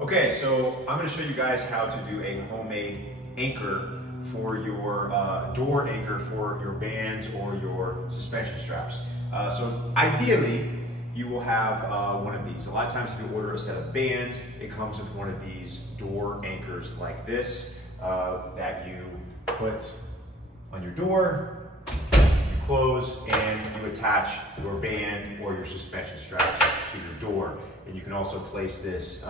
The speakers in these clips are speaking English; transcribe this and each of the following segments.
Okay, so I'm going to show you guys how to do a homemade anchor for your door anchor for your bands or your suspension straps. So ideally, you will have one of these. A lot of times if you order a set of bands, it comes with one of these door anchors like this that you put on your door, you close, and you attach your band or your suspension straps to your door. And you can also place this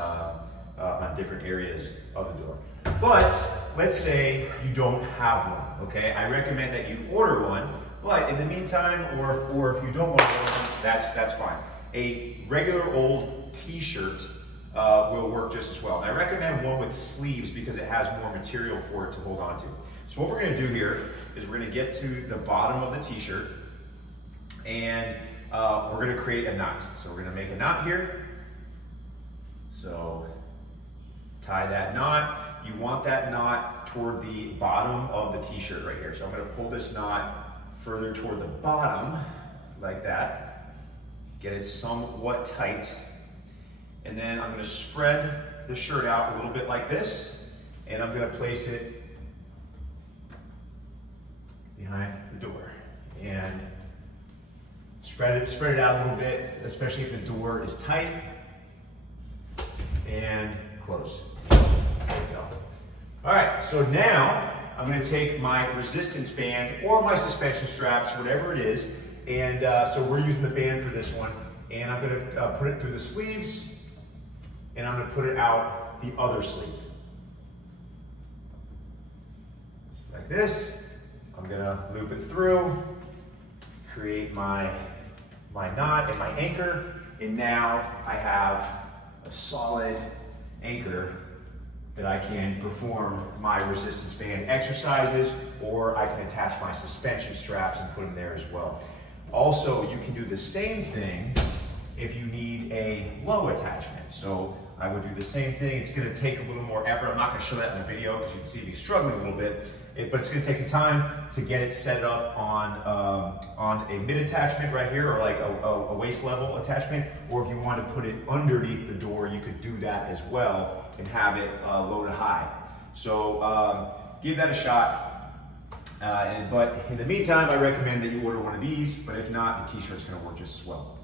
on different areas of the door. But let's say you don't have one, okay? I recommend that you order one, but in the meantime, or if you don't want one, that's fine. A regular old T-shirt will work just as well. And I recommend one with sleeves because it has more material for it to hold on to. So what we're gonna do here is we're gonna get to the bottom of the T-shirt and we're gonna create a knot. So we're gonna make a knot here. So tie that knot. You want that knot toward the bottom of the T-shirt right here. So I'm gonna pull this knot further toward the bottom, like that. Get it somewhat tight. And then I'm gonna spread the shirt out a little bit like this, and I'm gonna place it behind the door. And spread it out a little bit, especially if the door is tight. And close. There we go. All right, so now I'm going to take my resistance band or my suspension straps, whatever it is, and so we're using the band for this one, and I'm going to put it through the sleeves, and I'm going to put it out the other sleeve. Like this. I'm going to loop it through, create my knot and my anchor, and now I have a solid anchor that I can perform my resistance band exercises, or I can attach my suspension straps and put them there as well. Also, you can do the same thing if you need a low attachment. So I would do the same thing. It's gonna take a little more effort. I'm not gonna show that in the video because you can see me struggling a little bit, but it's gonna take some time to get it set up on a mid attachment right here, or like a waist level attachment, or if you want to put it underneath the door, you could do that as well and have it low to high. So give that a shot. But in the meantime, I recommend that you order one of these, but if not, the T-shirt's gonna work just as well.